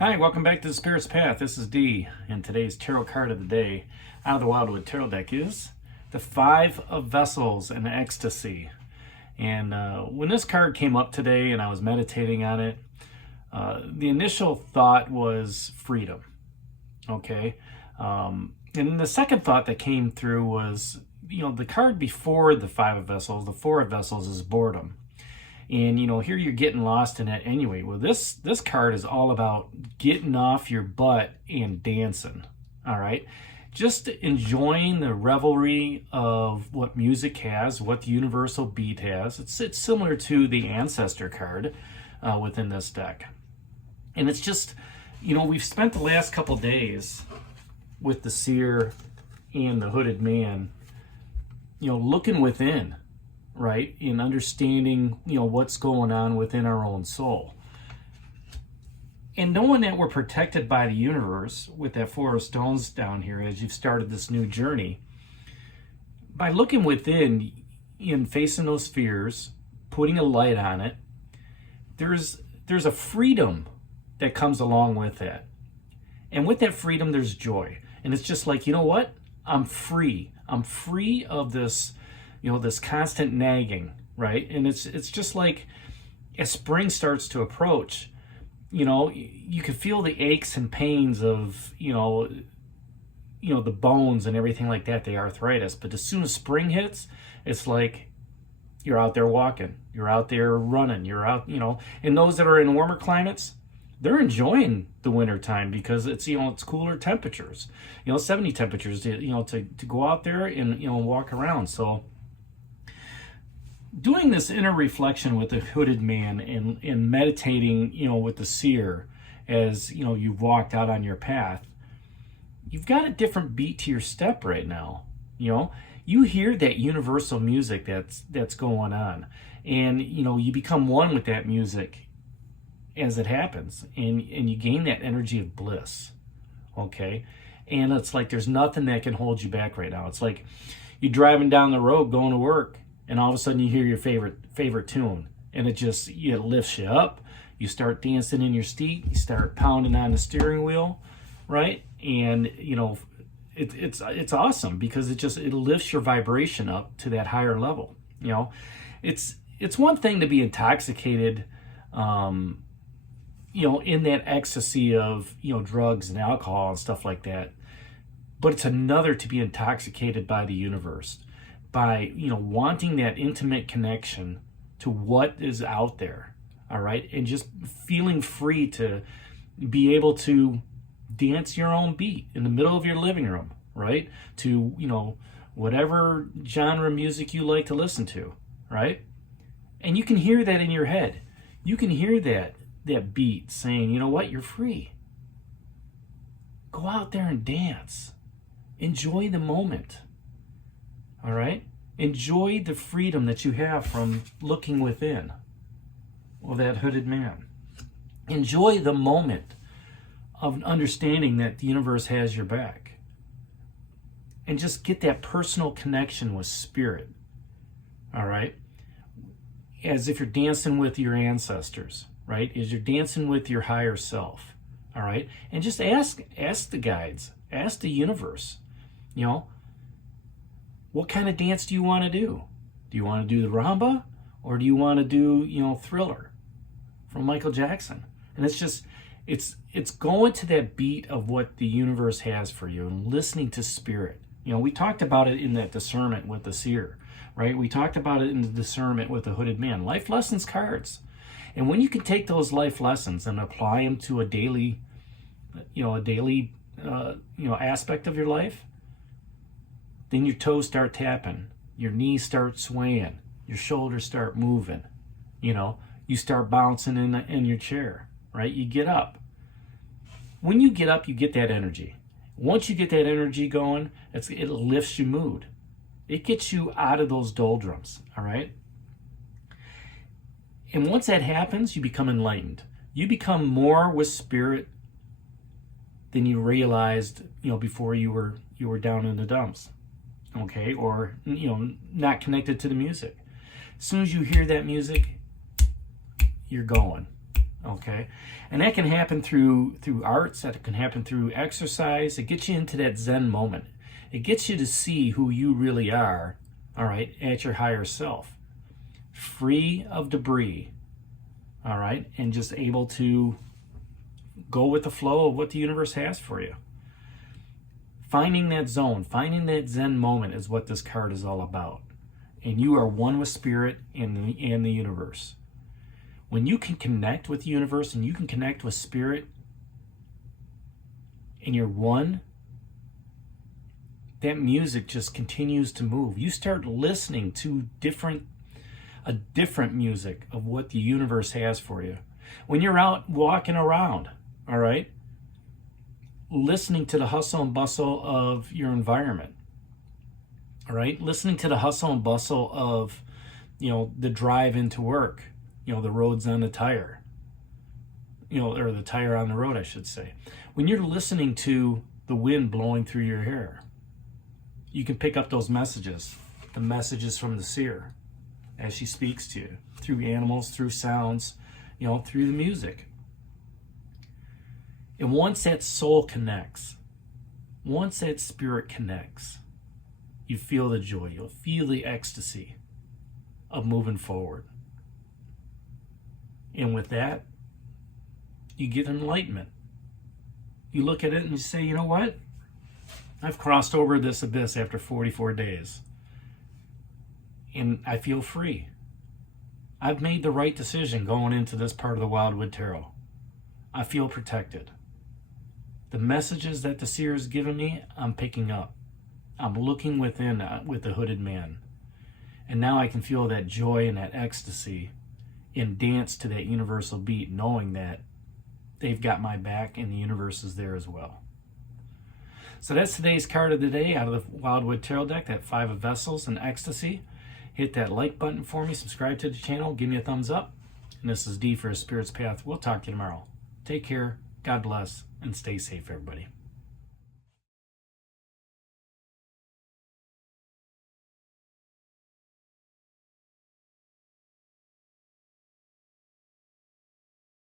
Hi, welcome back to the Spirit's Path. This is Dee, and today's tarot card of the day out of the Wildwood Tarot deck is the Five of Vessels and Ecstasy. And when this card came up today and I was meditating on it, the initial thought was freedom. Okay. And the second thought that came through was, the card before the Five of Vessels, the Four of Vessels, is boredom. And here you're getting lost in it anyway. Well, this card is all about getting off your butt and dancing. All right, just enjoying the revelry of what music has, what the universal beat has. It's similar to the ancestor card within this deck, and it's just we've spent the last couple days with the Seer and the hooded man, looking within. Right, in understanding what's going on within our own soul, and knowing that we're protected by the universe with that Four of Stones down here as you've started this new journey. By looking within and facing those fears, putting a light on it, there's a freedom that comes along with that, and with that freedom there's joy. And it's just like, what, I'm free of this this constant nagging, right? And it's just like as spring starts to approach, you can feel the aches and pains of, the bones and everything like that, the arthritis. But as soon as spring hits, it's like you're out there walking, you're out there running, you're out, and those that are in warmer climates, they're enjoying the winter time because it's, it's cooler temperatures, 70 temperatures, to go out there and, walk around. So doing this inner reflection with the hooded man and meditating, with the Seer as, you've walked out on your path, you've got a different beat to your step right now. You hear that universal music that's going on, and, you become one with that music as it happens, and you gain that energy of bliss. Okay. And it's like, there's nothing that can hold you back right now. It's like you're driving down the road going to work, and all of a sudden you hear your favorite tune, and it lifts you up. You start dancing in your seat. You start pounding on the steering wheel, right? And it's awesome because it lifts your vibration up to that higher level. It's one thing to be intoxicated, in that ecstasy of drugs and alcohol and stuff like that, but it's another to be intoxicated by the universe, by wanting that intimate connection to what is out there. All right, and just feeling free to be able to dance your own beat in the middle of your living room, right, to whatever genre music you like to listen to, right? And you can hear that in your head. You can hear that beat saying, what, you're free. Go out there and dance. Enjoy the moment. All right? Enjoy the freedom that you have from looking within. Well, that hooded man. Enjoy the moment of understanding that the universe has your back. And just get that personal connection with spirit. All right? As if you're dancing with your ancestors, right? As you're dancing with your higher self. All right? And just ask the guides, ask the universe, what kind of dance do you want to do? Do you want to do the Ramba, or do you want to do, Thriller from Michael Jackson? And it's going to that beat of what the universe has for you and listening to spirit. We talked about it in that discernment with the Seer, right? We talked about it in the discernment with the hooded man. Life lessons cards. And when you can take those life lessons and apply them to a daily aspect of your life, then your toes start tapping, your knees start swaying, your shoulders start moving, you start bouncing in your chair, right? You get up. When you get up, you get that energy. Once you get that energy going, it lifts your mood. It gets you out of those doldrums, all right? And once that happens, you become enlightened. You become more with spirit than you realized, before you were down in the dumps. Okay, or not connected to the music. As soon as you hear that music, you're going. Okay, and that can happen through arts. That can happen through exercise. It gets you into that Zen moment. It gets you to see who you really are. All right, at your higher self, free of debris. All right, and just able to go with the flow of what the universe has for you. Finding that zone, finding that Zen moment is what this card is all about. And you are one with spirit and the universe. When you can connect with the universe and you can connect with spirit and you're one, that music just continues to move. You start listening to a different music of what the universe has for you. When you're out walking around, all right, listening to the hustle and bustle of your environment, all right, listening to the hustle and bustle of, the drive into work, the roads on the tire, or the tire on the road, I should say. When you're listening to the wind blowing through your hair, you can pick up those messages, the messages from the Seer as she speaks to you through animals, through sounds, through the music. And once that soul connects, once that spirit connects, you feel the joy, you'll feel the ecstasy of moving forward. And with that, you get enlightenment. You look at it and you say, you know what? I've crossed over this abyss after 44 days. And I feel free. I've made the right decision going into this part of the Wildwood Tarot. I feel protected. The messages that the Seer has given me, I'm picking up. I'm looking within with the hooded man. And now I can feel that joy and that ecstasy and dance to that universal beat, knowing that they've got my back and the universe is there as well. So that's today's card of the day out of the Wildwood Tarot deck, that 5 of Vessels and Ecstasy. Hit that like button for me, subscribe to the channel, give me a thumbs up. And this is D for A Spirit's Path. We'll talk to you tomorrow. Take care, God bless, and stay safe, everybody.